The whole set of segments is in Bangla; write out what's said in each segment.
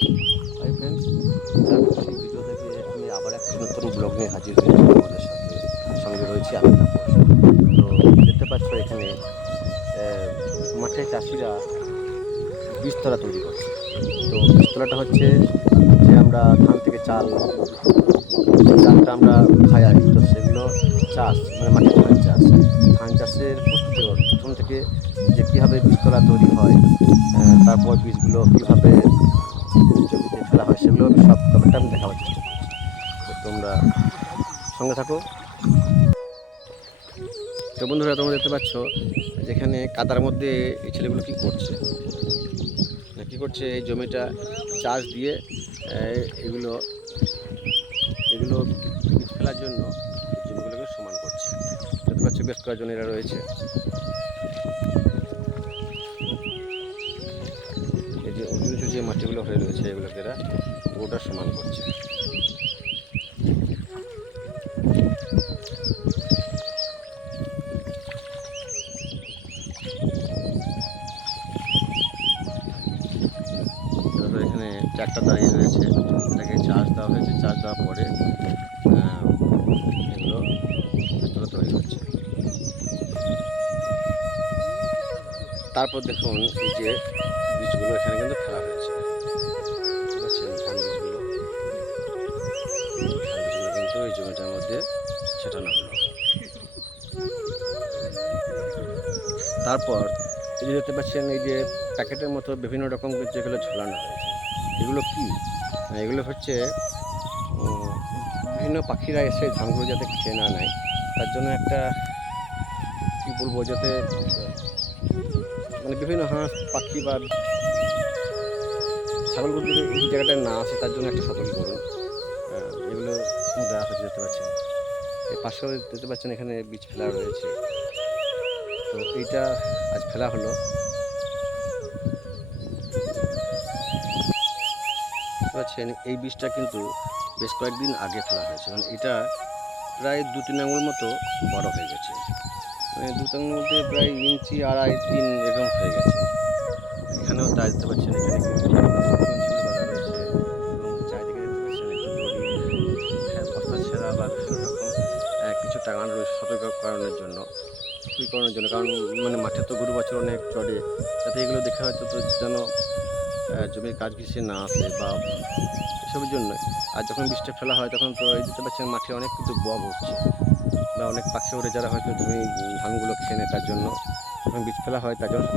হাই ফ্রেন্ডস সেই ভিডিও থেকে আমি আবার একটা নতুন ব্লগ নিয়ে হাজির হয়েছি। আমাদের সাথে, সঙ্গে রয়েছে আমি তো দেখতে পাচ্ছ এখানে মাঠে চাষিরা বীজতলা তৈরি করছে। তো বীজতলাটা হচ্ছে যে আমরা ধান থেকে চাল, চালটা আমরা খাই আর তো সেগুলো চাষ মানে মাঠে ধান চাষ। ধান চাষের প্রস্তুতি প্রথম থেকে যে কীভাবে বীজতলা তৈরি হয় তারপর বীজগুলো কীভাবে জমিতে ফেলা হয় সেগুলো আমি সব ব্যাপারটা আমি দেখাবার চেষ্টা করছি। তোমরা সঙ্গে থাকো। তো বন্ধুরা, তোমরা দেখতে পাচ্ছ যেখানে কাদার মধ্যে এই ছেলেগুলো কী করছে। কী করছে, এই জমিটা চাষ দিয়ে এগুলো এগুলো বীজ ফেলার জন্য জমিগুলোকে সমান করছে। দেখতে পাচ্ছ বেশ কয়েকজন এরা রয়েছে। হয়ে রয়েছে এগুলোকে এরা পুরোটা সমান করছে। এখানে চারটা দাঁড়িয়ে রয়েছে। এটাকে চার্জ দেওয়া হয়েছে, চার্জ দেওয়ার পরে এগুলো ভেতরে তৈরি হচ্ছে। তারপর দেখুন, এই যে বীজগুলো এখানে কিন্তু ফেলা হয়েছে। এই জমিটার মধ্যে ছেটানো হলো তারপর এই যে দেখতে পাচ্ছেন, এই যে প্যাকেটের মতো বিভিন্ন রকম যেগুলো ঝোলানো হয়েছে, এগুলো কি? এগুলো হচ্ছে বিভিন্ন পাখিরা এসে ধানগুলো যাতে খেয়ে না নেয়, তার জন্য একটা, কি বলব, যাতে মানে বিভিন্ন হাঁস পাখি বা ছাগলগুলো যদি এই জায়গাটায় না আসে, তার জন্য একটা সতর্কীকরণ এগুলো দেওয়া হচ্ছে দেখতে পাচ্ছেন এই পাশেও দেখতে পাচ্ছেন এখানে বীজ ফেলা রয়েছে। তো এইটা আজ ফেলা হলো। পাচ্ছেন, এই বীজটা কিন্তু বেশ কয়েকদিন আগে ফেলা হয়েছে। মানে এটা প্রায় দু তিন আঙুল মতো বড় হয়ে গেছে। মানে দু তিন আঙুল মধ্যে প্রায় ইঞ্চি আড়াই তিন এরকম হয়ে গেছে। এখানেও তা দেখতে পাচ্ছেন, এখানে কিন্তু সতর্ককরণের জন্য কী করানোর জন্য। কারণ মানে মাঠে তো গরু বাছুর অনেক চড়ে, যাতে এগুলো দেখা হয়তো তো যেন জমির কাজ কিছু না আসে বা এসবের জন্য আর যখন বৃষ্টি ফেলা হয়, তখন তো এই দেখতে পাচ্ছেন মাঠে অনেক কিন্তু বব হচ্ছে বা অনেক পাখি ওড়ে যারা হয়তো জমি, ধানগুলো খেয়ে নেয় তার জন্য। যখন বীজ ফেলা হয় তার জন্য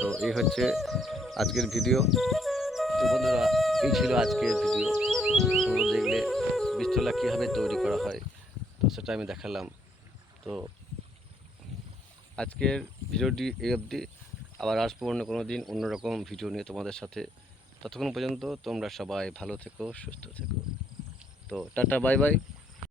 তো এই হচ্ছে আজকের ভিডিও। তো বন্ধুরা, এই ছিল আজকের ভিডিও। তোমরা দেখলে বীজতলা কীভাবে তৈরি করা হয়। সেটা আমি দেখালাম। তো আজকের ভিডিওটি এই অবধি। আবার আসব অন্য কোনো দিন অন্যরকম ভিডিও নিয়ে তোমাদের সাথে ততক্ষণ পর্যন্ত তোমরা সবাই ভালো থেকো, সুস্থ থেকো। তো টাটা, বাই বাই।